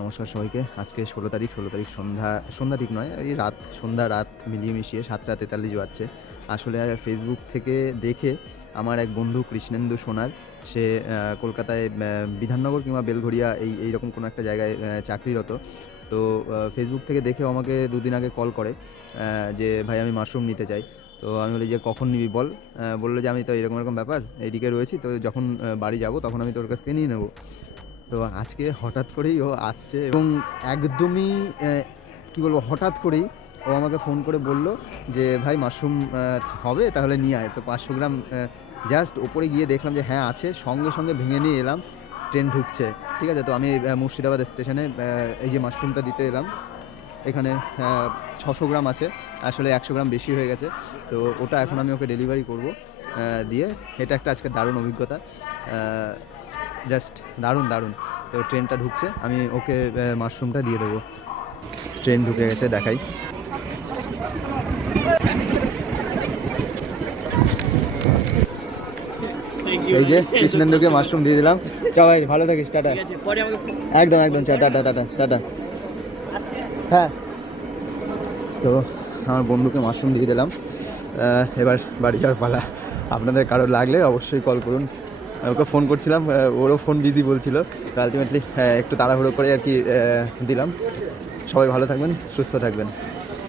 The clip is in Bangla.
নমস্কার সবাইকে। আজকে 16 তারিখ সন্ধ্যা ঠিক নয়, এই রাত মিলিয়ে মিশিয়ে 7টা 43 বাজছে। আসলে ফেসবুক থেকে দেখে আমার এক বন্ধু কৃষ্ণেন্দু সোনার, সে কলকাতায় বিধাননগর কিংবা বেলঘড়িয়া এইরকম কোনো একটা জায়গায় চাকরিরত। তো ফেসবুক থেকে দেখে আমাকে 2 দিন আগে কল করে যে ভাই আমি মাশরুম নিতে চাই। তো আমি বলি যে কখন নিবি বল। বললো যে আমি তো এরকম ব্যাপার এইদিকে রয়েছি, তো যখন বাড়ি যাব তখন আমি তোর কাছ থেকে নিয়ে নেবো। তো আজকে হঠাৎ করেই ও আসছে এবং একদমই কী বলবো, হঠাৎ করেই ও আমাকে ফোন করে বলল যে ভাই মাশরুম হবে, তাহলে নিয়ে আয়। তো 500 গ্রাম জাস্ট ওপরে গিয়ে দেখলাম যে হ্যাঁ আছে, সঙ্গে সঙ্গে ভেঙে নিয়ে এলাম। ট্রেন ঢুকছে, ঠিক আছে। তো আমি মুর্শিদাবাদ স্টেশনে এই যে মাশরুমটা দিতে এলাম। এখানে 600 গ্রাম আছে, আসলে 100 গ্রাম বেশি হয়ে গেছে। তো ওটা এখন আমি ওকে ডেলিভারি করব দিয়ে। এটা একটা আজকে দারুণ অভিজ্ঞতা, জাস্ট দারুণ। তো ট্রেনটা ঢুকছে, আমি ওকে মাশরুমটা দিয়ে দেবো। ট্রেন ঢুকে গেছে, দেখাই। এই যে কৃষ্ণেন্দুকে মাশরুম দিয়ে দিলাম। চল ভাই, ভালো থাকিস, টাটা। একদম টাটা। হ্যাঁ, তো আমার বন্ধুকে মাশরুম দিয়ে দিলাম। এবার বাড়ি যাওয়ার পালা। আপনাদের কারো লাগলে অবশ্যই কল করুন। ওকে ফোন করছিলাম, ওরও ফোন বিজি বলছিল। তো আলটিমেটলি একটু তাড়াহুড়ো করে আর কি দিলাম। সবাই ভালো থাকবেন, সুস্থ থাকবেন।